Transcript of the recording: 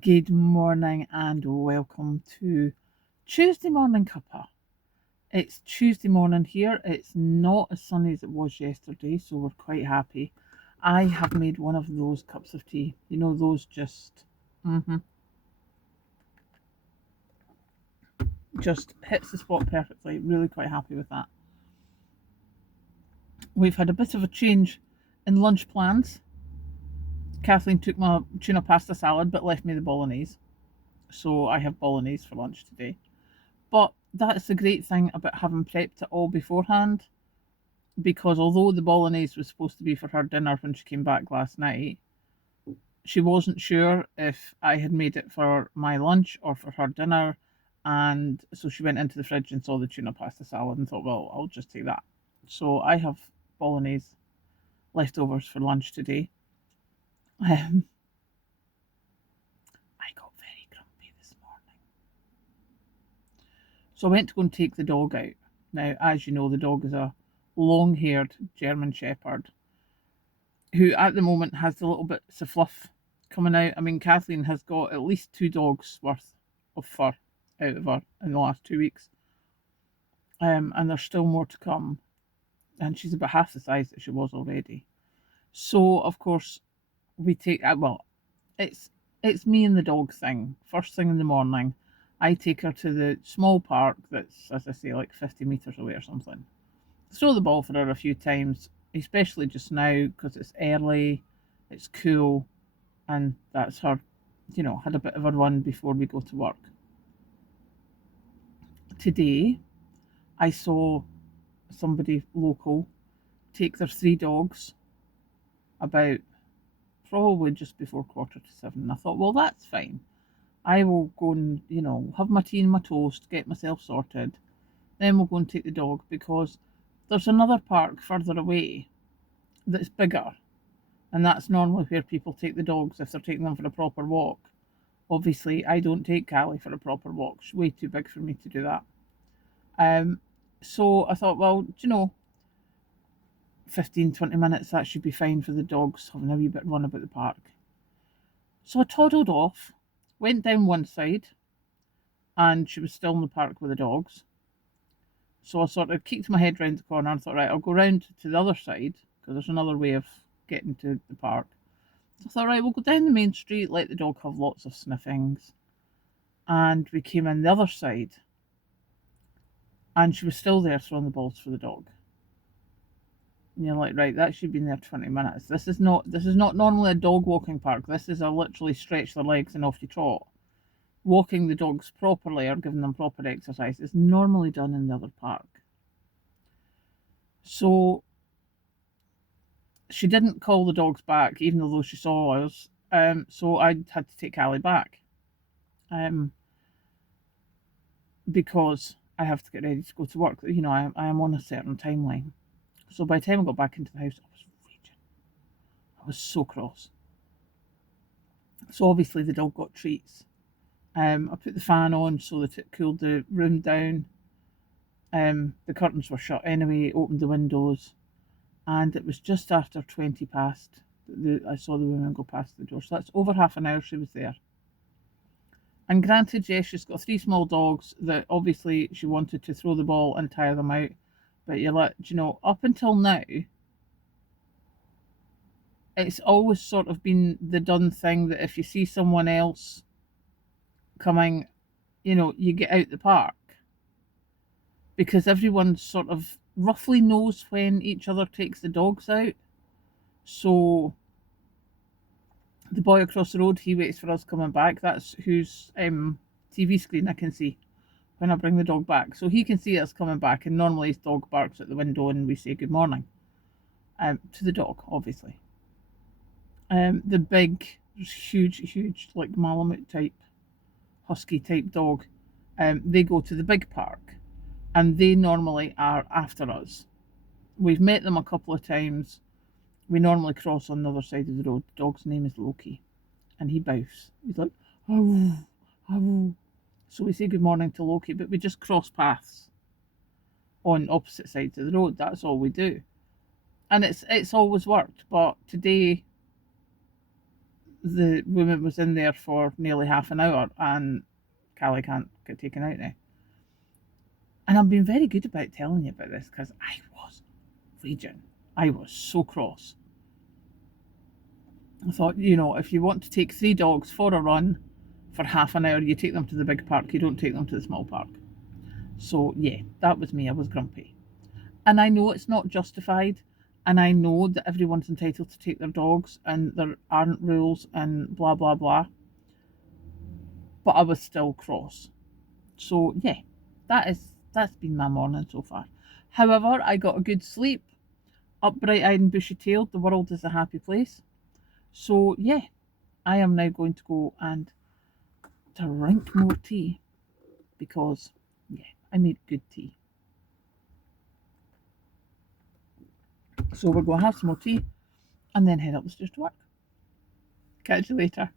Good morning and welcome to Tuesday morning cuppa. It's Tuesday morning here. It's not as sunny as it was yesterday, so we're quite happy. I have made one of those cups of tea. You know, those just hits the spot perfectly. Really quite happy with that. We've had a bit of a change in lunch plans. Kathleen took my tuna pasta salad but left me the bolognese. So I have bolognese for lunch today. But that's the great thing about having prepped it all beforehand, because although the bolognese was supposed to be for her dinner when she came back last night, she wasn't sure if I had made it for my lunch or for her dinner. And so she went into the fridge and saw the tuna pasta salad and thought, well, I'll just take that. So I have bolognese leftovers for lunch today. Um, I got very grumpy this morning. So I went to go and take the dog out. Now, as you know, the dog is a long haired German Shepherd who at the moment has a little bits of fluff coming out. I mean, Kathleen has got at least 2 dogs worth of fur out of her in the last 2 weeks, and there's still more to come. And she's about half the size that she was already. So, of course, we take well, it's it's me and the dog thing. First thing in the morning, I take her to the small park that's, as I say, like 50 metres away or something. Throw the ball for her a few times, especially just now because it's early, it's cool, and that's her, had a bit of a run before we go to work. Today, I saw somebody local take their 3 dogs about probably just before 7:15. And I thought, well, that's fine. I will go and, have my tea and my toast, get myself sorted. Then we'll go and take the dog because there's another park further away that's bigger. And that's normally where people take the dogs if they're taking them for a proper walk. Obviously, I don't take Callie for a proper walk. She's way too big for me to do that. Um, so I thought, well, 15, 20 minutes, that should be fine for the dogs having a wee bit run about the park. So I toddled off, went down one side, and she was still in the park with the dogs. So I sort of kicked my head round the corner and thought, right, I'll go round to the other side because there's another way of getting to the park. So I thought, right, we'll go down the main street, let the dog have lots of sniffings. And we came in the other side, and she was still there throwing the balls for the dog. And you're like, right, that should be in there 20 minutes. This is not normally a dog walking park. This is a literally stretch their legs and off you trot. Walking the dogs properly or giving them proper exercise is normally done in the other park. So she didn't call the dogs back, even though she saw us. So I had to take Callie back. Because I have to get ready to go to work. I am on a certain timeline. So by the time I got back into the house, I was raging. I was so cross. So obviously the dog got treats. I put the fan on so that it cooled the room down. The curtains were shut anyway, opened the windows, and it was just after 20 past that I saw the woman go past the door. So that's over half an hour she was there. And granted, yes, she's got 3 small dogs that obviously she wanted to throw the ball and tire them out. But you're like, up until now, it's always sort of been the done thing that if you see someone else coming, you get out the park. Because everyone sort of roughly knows when each other takes the dogs out. So the boy across the road, he waits for us coming back. That's whose TV screen I can see when I bring the dog back. So he can see us coming back, and normally his dog barks at the window and we say good morning to the dog, obviously. The big, huge, like Malamute type, husky type dog, they go to the big park and they normally are after us. We've met them a couple of times. We normally cross on the other side of the road. The dog's name is Loki, and he bows. He's like, oh, oh. So we say good morning to Loki, but we just cross paths on opposite sides of the road. That's all we do, and it's always worked. But today, the woman was in there for nearly half an hour and Callie can't get taken out now. And I've been very good about telling you about this because I was raging. I was so cross. I thought, if you want to take 3 dogs for a run for half an hour, you take them to the big park, you don't take them to the small park. So, yeah, that was me. I was grumpy. And I know it's not justified, and I know that everyone's entitled to take their dogs, and there aren't rules, and blah, blah, blah. But I was still cross. So, yeah, that's been my morning so far. However, I got a good sleep, up bright eyed and bushy tailed. The world is a happy place. So, yeah, I am now going to go and drink more tea because, yeah, I made good tea. So, we're going to have some more tea and then head up the stairs to work. Catch you later.